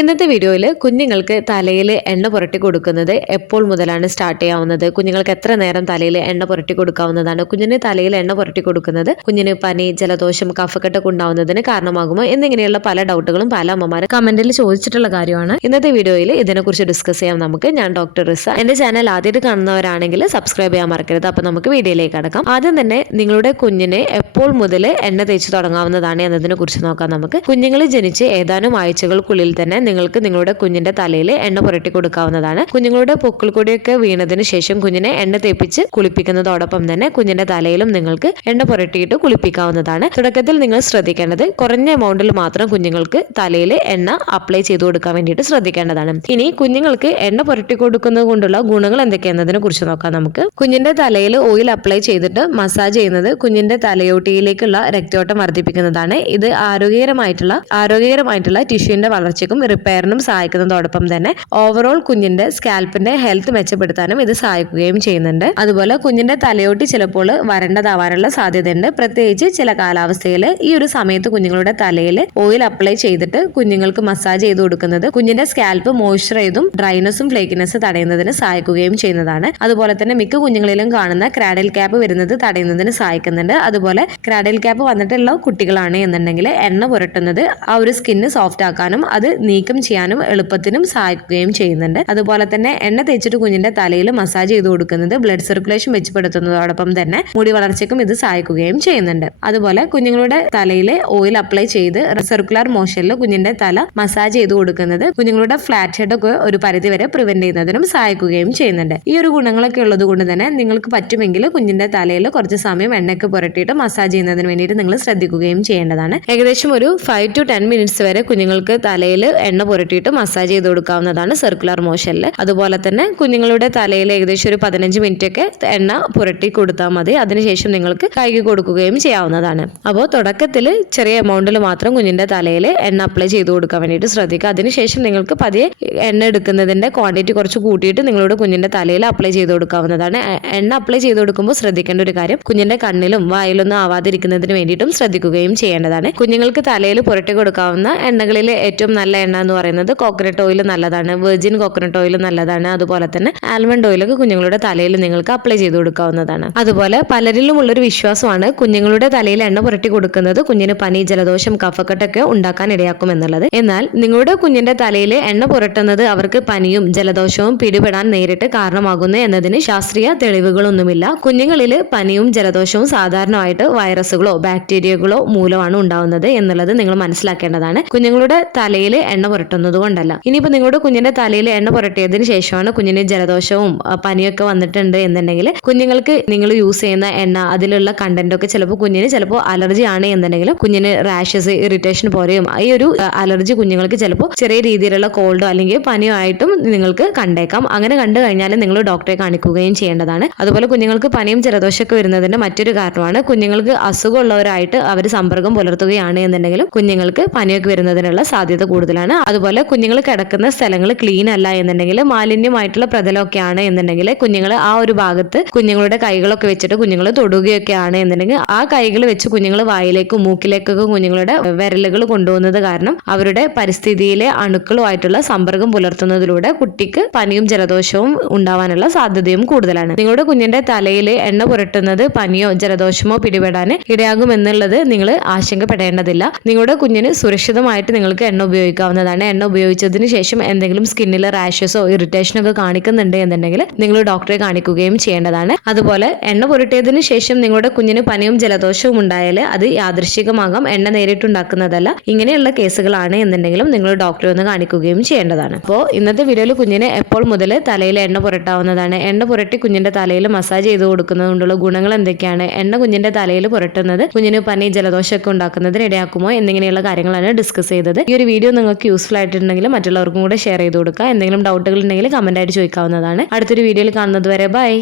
ഇന്നത്തെ വീഡിയോയിൽ കുഞ്ഞുങ്ങൾക്ക് തലയിൽ എണ്ണ പുരട്ടി കൊടുക്കുന്നത് എപ്പോൾ മുതലാണ് സ്റ്റാർട്ട് ചെയ്യാവുന്നത്, കുഞ്ഞുങ്ങൾക്ക് എത്ര നേരം തലയിൽ എണ്ണ പുരട്ടി കൊടുക്കാവുന്നതാണ്, കുഞ്ഞിന് തലയിൽ എണ്ണ പുരട്ടി കൊടുക്കുന്നത് കുഞ്ഞിന് പനി, ജലദോഷം, കഫക്കെട്ടൊക്കെ ഉണ്ടാവുന്നതിന് കാരണമാകുമോ എന്നിങ്ങനെയുള്ള പല ഡൗട്ടുകളും പല അമ്മമാരും കമന്റിൽ ചോദിച്ചിട്ടുള്ള കാര്യമാണ്. ഇന്നത്തെ വീഡിയോയിൽ ഇതിനെക്കുറിച്ച് ഡിസ്കസ് ചെയ്യാം നമുക്ക്. ഞാൻ ഡോക്ടർ റിസ. എന്റെ ചാനൽ ആദ്യമായിട്ട് കാണുന്നവരാണെങ്കിൽ സബ്സ്ക്രൈബ് ചെയ്യാൻ മറക്കരുത്. അപ്പൊ നമുക്ക് വീഡിയോയിലേക്ക് കടക്കാം. ആദ്യം തന്നെ നിങ്ങളുടെ കുഞ്ഞിനെ എപ്പോൾ മുതൽ എണ്ണ തേച്ച് തുടങ്ങാവുന്നതാണ് എന്നതിനെ കുറിച്ച് നോക്കാം നമുക്ക്. കുഞ്ഞുങ്ങൾ ജനിച്ച് ഏതാനും ആഴ്ചകൾക്കുള്ളിൽ തന്നെ നിങ്ങൾക്ക് നിങ്ങളുടെ കുഞ്ഞിന്റെ തലയിൽ എണ്ണ പുരട്ടി കൊടുക്കാവുന്നതാണ്. കുഞ്ഞുങ്ങളുടെ പൊക്കിൾ കൊടിയൊക്കെ വീണതിന് ശേഷം കുഞ്ഞിനെ എണ്ണ തേപ്പിച്ച് കുളിപ്പിക്കുന്നതോടൊപ്പം തന്നെ കുഞ്ഞിന്റെ തലയിലും നിങ്ങൾക്ക് എണ്ണ പുരട്ടിയിട്ട് കുളിപ്പിക്കാവുന്നതാണ്. തുടക്കത്തിൽ നിങ്ങൾ ശ്രദ്ധിക്കേണ്ടത് കുറഞ്ഞ എമൗണ്ടിൽ മാത്രം കുഞ്ഞുങ്ങൾക്ക് തലയിൽ എണ്ണ അപ്ലൈ ചെയ്ത് കൊടുക്കാൻ വേണ്ടിയിട്ട് ശ്രദ്ധിക്കേണ്ടതാണ്. ഇനി കുഞ്ഞുങ്ങൾക്ക് എണ്ണ പുരട്ടി കൊടുക്കുന്നത് കൊണ്ടുള്ള ഗുണങ്ങൾ എന്തൊക്കെയെന്നതിനെ കുറിച്ച് നോക്കാം നമുക്ക്. കുഞ്ഞിന്റെ തലയിൽ ഓയിൽ അപ്ലൈ ചെയ്തിട്ട് മസാജ് ചെയ്യുന്നത് കുഞ്ഞിന്റെ തലയോട്ടിയിലേക്കുള്ള രക്തയോട്ടം വർദ്ധിപ്പിക്കുന്നതാണ്. ഇത് ആരോഗ്യകരമായിട്ടുള്ള ടിഷ്യൂവിന്റെ വളർച്ചയ്ക്കും റിപ്പയറിനും സഹായിക്കുന്നതോടൊപ്പം തന്നെ ഓവറോൾ കുഞ്ഞിന്റെ സ്കാൽപ്പിന്റെ ഹെൽത്ത് മെച്ചപ്പെടുത്താനും ഇത് സഹായിക്കുകയും ചെയ്യുന്നുണ്ട്. അതുപോലെ കുഞ്ഞിന്റെ തലയോട്ടി ചിലപ്പോൾ വരണ്ടതാവാനുള്ള സാധ്യതയുണ്ട്. പ്രത്യേകിച്ച് ചില കാലാവസ്ഥയിൽ ഈ ഒരു സമയത്ത് കുഞ്ഞുങ്ങളുടെ തലയിൽ ഓയിൽ അപ്ലൈ ചെയ്തിട്ട് കുഞ്ഞുങ്ങൾക്ക് മസാജ് ചെയ്ത് കൊടുക്കുന്നത് കുഞ്ഞിന്റെ സ്കാൽപ്പ് മോയ്സ്ചർ ചെയ്തും ഡ്രൈനസും ഫ്ലേക്കിനെസ് തടയുന്നതിന് സഹായിക്കുകയും ചെയ്യുന്നതാണ്. അതുപോലെ തന്നെ മിക്ക കുഞ്ഞുങ്ങളിലും കാണുന്ന ക്രാഡിൽ ക്യാപ്പ് വരുന്നത് തടയുന്നതിന് സഹായിക്കുന്നുണ്ട്. അതുപോലെ ക്രാഡിൽ ക്യാപ്പ് വന്നിട്ടുള്ള കുട്ടികളാണ് എന്നുണ്ടെങ്കിൽ എണ്ണ പുരട്ടുന്നത് ആ ഒരു സ്കിന്ന് സോഫ്റ്റ് ആക്കാനും അത് നീക്കം ചെയ്യാനും എളുപ്പത്തിനും സഹായിക്കുകയും ചെയ്യുന്നുണ്ട്. അതുപോലെ തന്നെ എണ്ണ തേച്ചിട്ട് കുഞ്ഞിന്റെ തലയിൽ മസാജ് ചെയ്ത് കൊടുക്കുന്നത് ബ്ലഡ് സർക്കുലേഷൻ മെച്ചപ്പെടുത്തുന്നതോടൊപ്പം തന്നെ മുടി വളർച്ചയ്ക്കും ഇത് സഹായിക്കുകയും ചെയ്യുന്നുണ്ട്. അതുപോലെ കുഞ്ഞുങ്ങളുടെ തലയിൽ ഓയിൽ അപ്ലൈ ചെയ്ത് സർക്കുലർ മോഷനിൽ കുഞ്ഞിന്റെ തല മസാജ് ചെയ്ത് കൊടുക്കുന്നത് കുഞ്ഞുങ്ങളുടെ ഫ്ലാറ്റ് ഹെഡ് ഒക്കെ ഒരു പരിധി വരെ പ്രിവെന്റ് ചെയ്യുന്നതിനും സഹായിക്കുകയും ചെയ്യുന്നുണ്ട്. ഈ ഒരു ഗുണങ്ങളൊക്കെ ഉള്ളത് കൊണ്ട് തന്നെ നിങ്ങൾക്ക് പറ്റുമെങ്കിൽ കുഞ്ഞിന്റെ തലയിൽ കുറച്ച് സമയം എണ്ണയ്ക്ക് പുരട്ടിയിട്ട് മസാജ് ചെയ്യുന്നതിന് വേണ്ടിയിട്ട് നിങ്ങൾ ശ്രദ്ധിക്കുകയും ചെയ്യേണ്ടതാണ്. ഏകദേശം ഒരു 5 to 10 മിനിറ്റ്സ് വരെ കുഞ്ഞുങ്ങൾക്ക് തലയിൽ എണ്ണ പുരട്ടിയിട്ട് മസാജ് ചെയ്ത് കൊടുക്കാവുന്നതാണ് സർക്കുലർ മോഷനിൽ. അതുപോലെ തന്നെ കുഞ്ഞുങ്ങളുടെ തലയിൽ ഏകദേശം ഒരു 15 മിനിറ്റ് ഒക്കെ എണ്ണ പുരട്ടി കൊടുത്താൽ മതി. അതിനുശേഷം നിങ്ങൾക്ക് കഴുകി കൊടുക്കുകയും ചെയ്യാവുന്നതാണ്. അപ്പോൾ തുടക്കത്തിൽ ചെറിയ എമൗണ്ടിൽ മാത്രം കുഞ്ഞിന്റെ തലയിൽ എണ്ണ അപ്ലൈ ചെയ്ത് കൊടുക്കാൻ വേണ്ടിയിട്ട് ശ്രദ്ധിക്കുക. അതിനുശേഷം നിങ്ങൾക്ക് പതിയെ എണ്ണ എടുക്കുന്നതിന്റെ ക്വാണ്ടിറ്റി കുറച്ച് കൂട്ടിയിട്ട് നിങ്ങളുടെ കുഞ്ഞിന്റെ തലയിൽ അപ്ലൈ ചെയ്ത് കൊടുക്കാവുന്നതാണ്. എണ്ണ അപ്ലൈ ചെയ്ത് കൊടുക്കുമ്പോൾ ശ്രദ്ധിക്കേണ്ട ഒരു കാര്യം കുഞ്ഞിന്റെ കണ്ണിലും വായിലൊന്നും ആവാതിരിക്കുന്നതിന് വേണ്ടിയിട്ടും ശ്രദ്ധിക്കുകയും ചെയ്യേണ്ടതാണ്. കുഞ്ഞുങ്ങൾക്ക് തലയിൽ പുരട്ടി കൊടുക്കാവുന്ന എണ്ണകളിൽ ഏറ്റവും നല്ല എണ്ണ എന്ന് പറയുന്നത് കോക്കനട്ട് ഓയിൽ നല്ലതാണ്, വെർജിൻ കോക്കനട്ട് ഓയിൽ നല്ലതാണ്. അതുപോലെ തന്നെ ആൽമണ്ട് ഓയിലൊക്കെ കുഞ്ഞുങ്ങളുടെ തലയിൽ നിങ്ങൾക്ക് അപ്ലൈ ചെയ്ത് കൊടുക്കാവുന്നതാണ്. അതുപോലെ പലരിലും ഉള്ളൊരു വിശ്വാസമാണ് കുഞ്ഞുങ്ങളുടെ തലയിൽ എണ്ണ പുരട്ടി കൊടുക്കുന്നത് കുഞ്ഞിന് പനി, ജലദോഷം, കഫക്കെട്ടൊക്കെ ഉണ്ടാക്കാൻ ഇടയാക്കും എന്നുള്ളത്. എന്നാൽ നിങ്ങളുടെ കുഞ്ഞിന്റെ തലയിൽ എണ്ണ പുരട്ടുന്നത് അവർക്ക് പനിയും ജലദോഷവും പിടിപെടാൻ നേരിട്ട് കാരണമാകുന്നു എന്നതിന് ശാസ്ത്രീയ തെളിവുകളൊന്നുമില്ല. കുഞ്ഞുങ്ങളിൽ പനിയും ജലദോഷവും സാധാരണമായിട്ട് വൈറസുകളോ ബാക്ടീരിയകളോ മൂലമാണ് ഉണ്ടാവുന്നത് എന്നുള്ളത് നിങ്ങൾ മനസ്സിലാക്കേണ്ടതാണ്. കുഞ്ഞുങ്ങളുടെ തലയിൽ എണ്ണ പുരട്ടുന്നത് കൊണ്ടല്ല. ഇനിയിപ്പോൾ നിങ്ങളുടെ കുഞ്ഞിന്റെ തലയിൽ എണ്ണ പുരട്ടിയതിന് ശേഷമാണ് കുഞ്ഞിന് ജലദോഷവും പനിയൊക്കെ വന്നിട്ടുണ്ട് എന്നുണ്ടെങ്കിൽ കുഞ്ഞുങ്ങൾക്ക് നിങ്ങൾ യൂസ് ചെയ്യുന്ന എണ്ണ അതിലുള്ള കണ്ടന്റ് ഒക്കെ ചിലപ്പോൾ അലർജി ആണ് എന്നുണ്ടെങ്കിലും കുഞ്ഞിന് റാഷസ്, ഇറിറ്റേഷൻ പോലെയും ഈ ഒരു അലർജി കുഞ്ഞുങ്ങൾക്ക് ചിലപ്പോൾ ചെറിയ രീതിയിലുള്ള കോൾഡോ അല്ലെങ്കിൽ പനിയോ ആയിട്ടും നിങ്ങൾക്ക് കണ്ടേക്കാം. അങ്ങനെ കണ്ടു കഴിഞ്ഞാൽ നിങ്ങൾ ഡോക്ടറെ കാണിക്കുകയും ചെയ്യേണ്ടതാണ്. അതുപോലെ കുഞ്ഞുങ്ങൾക്ക് പനിയും ജലദോഷമൊക്കെ വരുന്നതിന്റെ മറ്റൊരു കാരണമാണ് കുഞ്ഞുങ്ങൾക്ക് അസുഖമുള്ളവരായിട്ട് അവർ സമ്പർക്കം പുലർത്തുകയാണ് എന്നുണ്ടെങ്കിലും കുഞ്ഞുങ്ങൾക്ക് പനിയൊക്കെ വരുന്നതിനുള്ള സാധ്യത കൂടുതലാണ്. അതുപോലെ കുഞ്ഞുങ്ങൾ കിടക്കുന്ന സ്ഥലങ്ങൾ ക്ലീൻ അല്ല എന്നുണ്ടെങ്കിൽ മാലിന്യമായിട്ടുള്ള പ്രതലമൊക്കെയാണ് എന്നുണ്ടെങ്കിൽ കുഞ്ഞുങ്ങൾ ആ ഒരു ഭാഗത്ത് കുഞ്ഞുങ്ങളുടെ കൈകളൊക്കെ വെച്ചിട്ട് കുഞ്ഞുങ്ങൾ തൊടുകയൊക്കെയാണ് എന്നുണ്ടെങ്കിൽ ആ കൈകൾ വെച്ച് കുഞ്ഞുങ്ങൾ വായിലേക്കും മൂക്കിലേക്കൊക്കെ കുഞ്ഞുങ്ങളുടെ വിരലുകൾ കൊണ്ടുപോകുന്നത് കാരണം അവരുടെ പരിസ്ഥിതിയിലെ അണുക്കളുമായിട്ടുള്ള സമ്പർക്കം പുലർത്തുന്നതിലൂടെ കുട്ടിക്ക് പനിയും ജലദോഷവും ഉണ്ടാവാനുള്ള സാധ്യതയും കൂടുതലാണ്. നിങ്ങളുടെ കുഞ്ഞിന്റെ തലയിൽ എണ്ണ പുരട്ടുന്നത് പനിയോ ജലദോഷമോ പിടിപെടാൻ ഇടയാകുമെന്നുള്ളത് നിങ്ങൾ ആശങ്കപ്പെടേണ്ടതില്ല. നിങ്ങളുടെ കുഞ്ഞിന് സുരക്ഷിതമായിട്ട് നിങ്ങൾക്ക് എണ്ണ ഉപയോഗിക്കാവുന്നതാണ്. എണ്ണ ഉപയോഗിച്ചതിന് ശേഷം എന്തെങ്കിലും സ്കിന്നിൽ റാഷസോ ഇറിറ്റേഷനോ ഒക്കെ കാണിക്കുന്നുണ്ട് എന്നുണ്ടെങ്കിൽ നിങ്ങൾ ഡോക്ടറെ കാണിക്കുകയും ചെയ്യേണ്ടതാണ്. അതുപോലെ എണ്ണ പുരട്ടിയതിനു ശേഷം നിങ്ങളുടെ കുഞ്ഞിന് പനിയും ജലദോഷവും ഉണ്ടായാൽ അത് യാദൃശ്ചികമാകാം, എണ്ണ നേരിട്ടുണ്ടാക്കുന്നതല്ല. ഇങ്ങനെയുള്ള കേസുകളാണ് എന്നുണ്ടെങ്കിലും നിങ്ങൾ ഡോക്ടറെ ഒന്ന് കാണിക്കുകയും ചെയ്യേണ്ടതാണ്. അപ്പോൾ ഇന്നത്തെ വീഡിയോയിൽ കുഞ്ഞിന് എപ്പോൾ മുതൽ തലയിൽ എണ്ണ പുരട്ടാവുന്നതാണ്, എണ്ണ പുരട്ടി കുഞ്ഞിന്റെ തലയിൽ മസാജ് ചെയ്ത് കൊടുക്കുന്നത് കൊണ്ടുള്ള ഗുണങ്ങൾ എന്തൊക്കെയാണ്, എണ്ണ കുഞ്ഞിന്റെ തലയിൽ പുരട്ടുന്നത് കുഞ്ഞിന് പനി ജലദോഷമൊക്കെ ഉണ്ടാക്കുന്നതിന് ഇടയാക്കുമോ എന്നിങ്ങനെയുള്ള കാര്യങ്ങളാണ് ഡിസ്കസ് ചെയ്തത്. ഈ ഒരു വീഡിയോ നിങ്ങൾക്ക് യൂസ്ഫുൾ ആയിട്ടുണ്ടെങ്കിൽ മറ്റുള്ളവർക്കും കൂടെ ഷെയർ ചെയ്ത് കൊടുക്കുക. എന്തെങ്കിലും ഡൗട്ടുകൾ ഉണ്ടെങ്കിൽ കമന്റ് ആയിട്ട് ചോദിക്കാവുന്നതാണ്. അടുത്തൊരു വീഡിയോയിൽ കാണുന്നത് വരെ ബൈ.